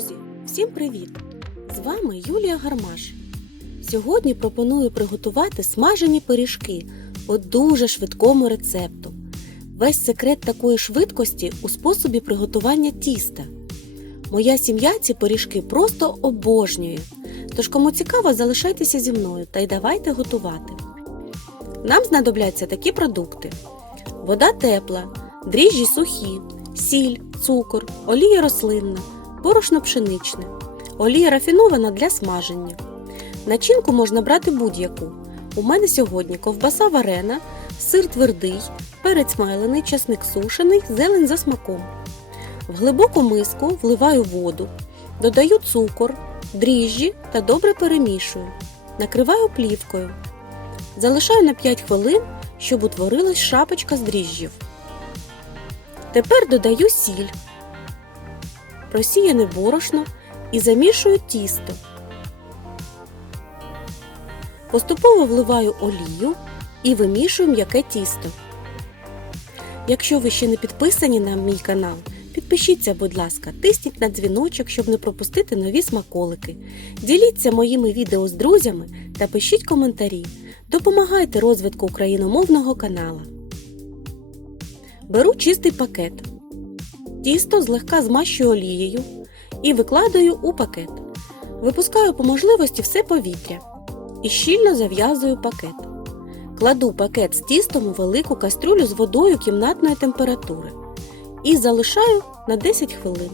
Друзі, всім привіт! З вами Юлія Гармаш. Сьогодні пропоную приготувати смажені пиріжки по дуже швидкому рецепту. Весь секрет такої швидкості у способі приготування тіста. Моя сім'я ці пиріжки просто обожнює. Тож, кому цікаво, залишайтеся зі мною та й давайте готувати. Нам знадобляться такі продукти: вода тепла, дріжджі сухі, сіль, цукор, олія рослинна, борошно пшеничне, олія рафінована для смаження. Начинку можна брати будь-яку. У мене сьогодні ковбаса варена, сир твердий, перець майлений, часник сушений, зелень за смаком. В глибоку миску вливаю воду, додаю цукор, дріжджі та добре перемішую. Накриваю плівкою. Залишаю на 5 хвилин, щоб утворилась шапочка з дріжджів. Тепер додаю сіль, просіяне борошно і замішую тісто. Поступово вливаю олію і вимішую м'яке тісто. Якщо ви ще не підписані на мій канал, підпишіться, будь ласка, тисніть на дзвіночок, щоб не пропустити нові смаколики. Діліться моїми відео з друзями та пишіть коментарі. Допомагайте розвитку україномовного канала. Беру чистий пакет. Тісто злегка змащую олією і викладаю у пакет. Випускаю по можливості все повітря і щільно зав'язую пакет. Кладу пакет з тістом у велику кастрюлю з водою кімнатної температури і залишаю на 10 хвилин.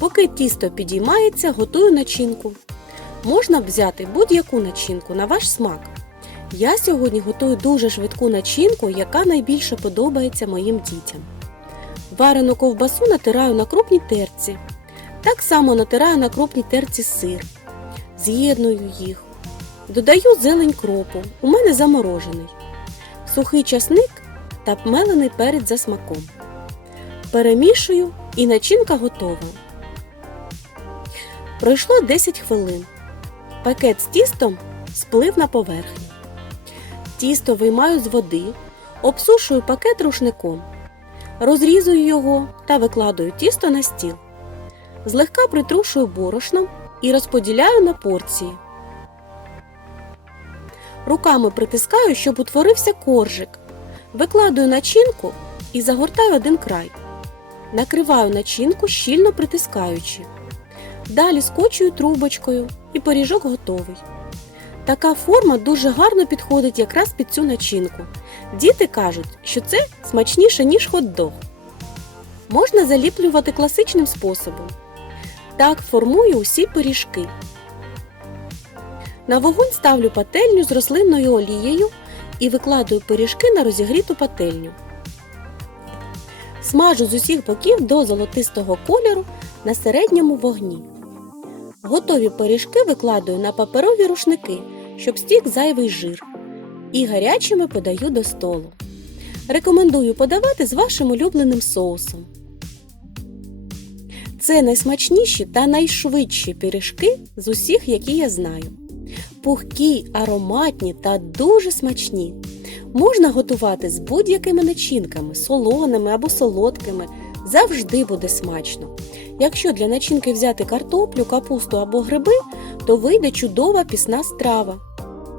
Поки тісто підіймається, готую начинку. Можна взяти будь-яку начинку на ваш смак. Я сьогодні готую дуже швидку начинку, яка найбільше подобається моїм дітям. Варену ковбасу натираю на крупній терці. Так само натираю на крупній терці сир. З'єдную їх. Додаю зелень кропу. У мене заморожений. Сухий часник та мелений перець за смаком. Перемішую і начинка готова. Пройшло 10 хвилин. Пакет з тістом сплив на поверхню. Тісто виймаю з води, обсушую пакет рушником, розрізую його та викладаю тісто на стіл. Злегка притрушую борошном і розподіляю на порції. Руками притискаю, щоб утворився коржик. Викладаю начинку і загортаю один край. Накриваю начинку, щільно притискаючи. Далі скочую трубочкою і пиріжок готовий. Така форма дуже гарно підходить якраз під цю начинку. Діти кажуть, що це смачніше, ніж хот-дог. Можна заліплювати класичним способом. Так формую усі пиріжки. На вогонь ставлю пательню з рослинною олією і викладаю пиріжки на розігріту пательню. Смажу з усіх боків до золотистого кольору на середньому вогні. Готові пиріжки викладаю на паперові рушники, щоб стік зайвий жир. І гарячими подаю до столу. Рекомендую подавати з вашим улюбленим соусом. Це найсмачніші та найшвидші пиріжки з усіх, які я знаю. Пухкі, ароматні та дуже смачні. Можна готувати з будь-якими начинками, солоними або солодкими. Завжди буде смачно. Якщо для начинки взяти картоплю, капусту або гриби, то вийде чудова пісна страва.